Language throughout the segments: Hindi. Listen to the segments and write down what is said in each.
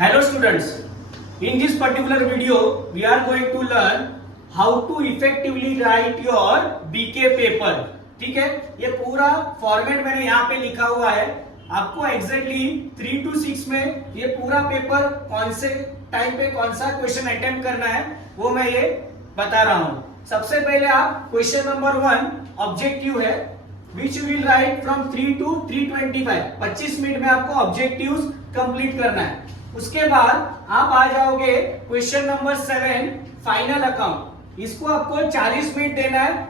Hello students, in this particular video we are going to learn how to effectively write your BK paper. ठीक है, ये पूरा फॉर्मेट मैंने यहाँ पे लिखा हुआ है। आपको एग्जैक्टली 3 to 6 में ये पूरा पेपर कौन से टाइम पे कौन सा क्वेश्चन अटेम्प्ट करना है वो मैं ये बता रहा हूँ। सबसे पहले आप क्वेश्चन नंबर 1 ऑब्जेक्टिव है which will write from 3 to 3:25। 25 minute में आपको ऑब्जेक्टिव्स कंप्लीट करना है। उसके बाद आप आ जाओगे क्वेश्चन नंबर 7 फाइनल अकाउंट। इसको आपको 40 मिनट देना है,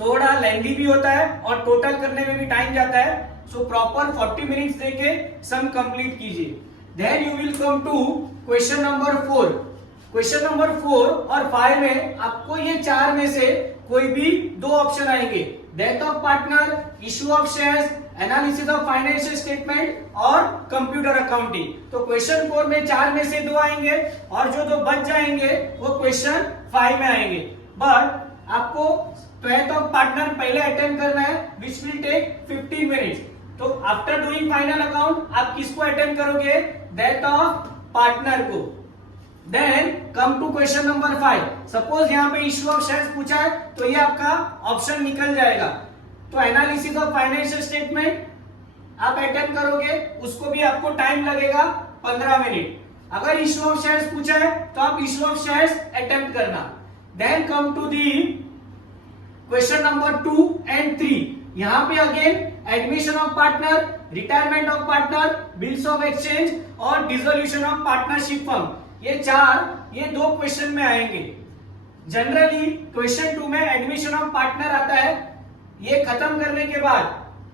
थोड़ा लेंथी भी होता है और टोटल करने में भी टाइम जाता है। सो प्रॉपर 40 मिनट्स देके सम कंप्लीट कीजिए। Then you will come to question number 4। Question number 4 और 5 में आपको ये चार में से कोई भी दो ऑप्शन आएंगे, death of partner, issue of shares, analysis of financial statement और कंप्यूटर अकाउंटिंग। तो क्वेश्चन 4 में चार में से दो आएंगे और जो दो बच जाएंगे वो क्वेश्चन 5 में आएंगे। बट आपको डेथ ऑफ पार्टनर पहले अटेम्प्ट करना है विच विल टेक 15 मिनट्स। तो आफ्टर डूइंग फाइनल अकाउंट आप किसको अटेम्प्ट करोगे? डेथ ऑफ पार्टनर को। Then come to question number 5। Suppose यहाँ पे इश्यू ऑफ शेयर्स पूछा है तो ये आपका ऑप्शन निकल जाएगा। तो एनालिसिस ऑफ फाइनेंशियल स्टेटमेंट आप अटेम्प्ट करोगे, उसको भी आपको टाइम लगेगा 15 मिनट। अगर इश्यू ऑफ शेयर्स पूछा है तो आप इश्यू ऑफ शेयर्स अटेम्प्ट करना। Then come to the question number 2 and 3। यहाँ पे again admission of partner, retirement of partner, bills of exchange और डिसोल्यूशन ऑफ पार्टनरशिप फर्म। ये दो क्वेश्चन में आएंगे। जनरली क्वेश्चन 2 में एडमिशन ऑफ पार्टनर आता है। ये खत्म करने के बाद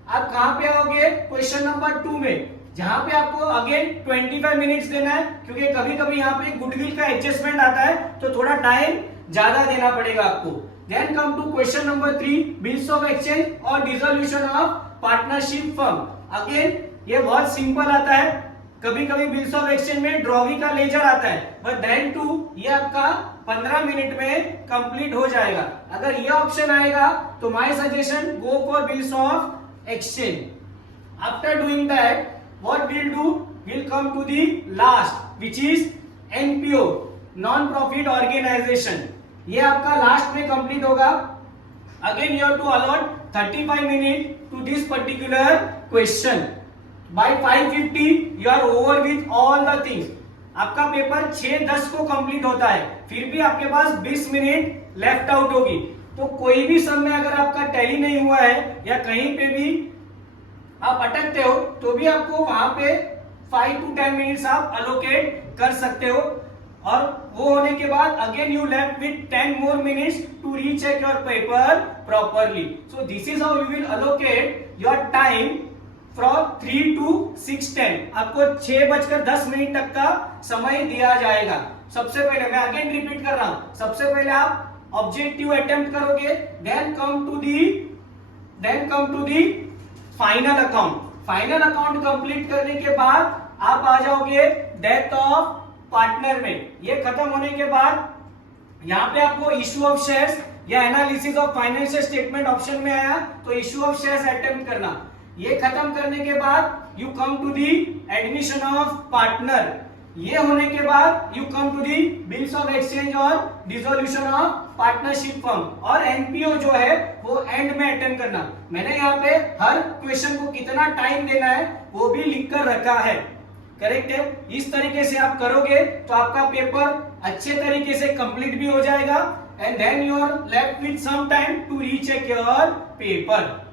आप कहां पे आओगे? क्वेश्चन नंबर 2 में, जहां पे आपको अगेन 25 मिनट्स देना है, क्योंकि कभी कभी यहाँ पे गुडविल का एडजस्टमेंट आता है तो थोड़ा टाइम ज्यादा देना पड़ेगा आपको। Then come to question number 3 bills of exchange और dissolution of partnership firm. Again ये बहुत सिंपल आता है। कभी कभी बिल्स ऑफ एक्सचेंज में ड्रॉवी का लेजर आता है, बट देन टू ये आपका 15 मिनट में कंप्लीट हो जाएगा। अगर ये ऑप्शन आएगा तो my suggestion go for bills of exchange. After doing that what will do, will come to the last which is NPO, non profit organisation. ये आपका लास्ट में कंप्लीट होगा। Again you have to allot 35 minute to this particular question. By 5:50 you are over with all the things। आपका पेपर 6:10 को कंप्लीट होता है, फिर भी आपके पास 20 मिनट लेफ्ट आउट होगी। तो कोई भी सम में अगर आपका टैली नहीं हुआ है या कहीं पे भी आप अटकते हो तो भी आपको वहां पे 5 to 10 मिनट्स आप अलोकेट कर सकते हो। और वो होने के बाद again you left with 10 more minutes to recheck your paper properly। So this is how you will allocate your time from 3 to 6:10। आपको 6:10 तक का समय दिया जाएगा। सबसे पहले मैं अगेन रिपीट कर रहा हूं, सबसे पहले आप ऑब्जेक्टिव अटेम्प्ट करोगे, then come to the final account. Final account complete करने के बाद आप आ जाओगे डेथ ऑफ पार्टनर में। ये खत्म होने के बाद यहाँ पे आपको इश्यू ऑफ शेयर्स या analysis of financial statement option में आया तो इश्यू ऑफ शेयर्स अटेम्प्ट करना। ये खत्म करने के बाद you come to the admission of partner. ये होने के बाद you come to the bills of exchange और डिसोल्यूशन ऑफ पार्टनरशिप फर्म। और एनपीओ जो है वो एंड में अटेम्प्ट करना। मैंने यहाँ पे हर क्वेश्चन को कितना टाइम देना है वो भी लिख कर रखा है। करेक्ट है? इस तरीके से आप करोगे तो आपका पेपर अच्छे तरीके से कंप्लीट भी हो जाएगा and then you are left with some time to recheck your paper.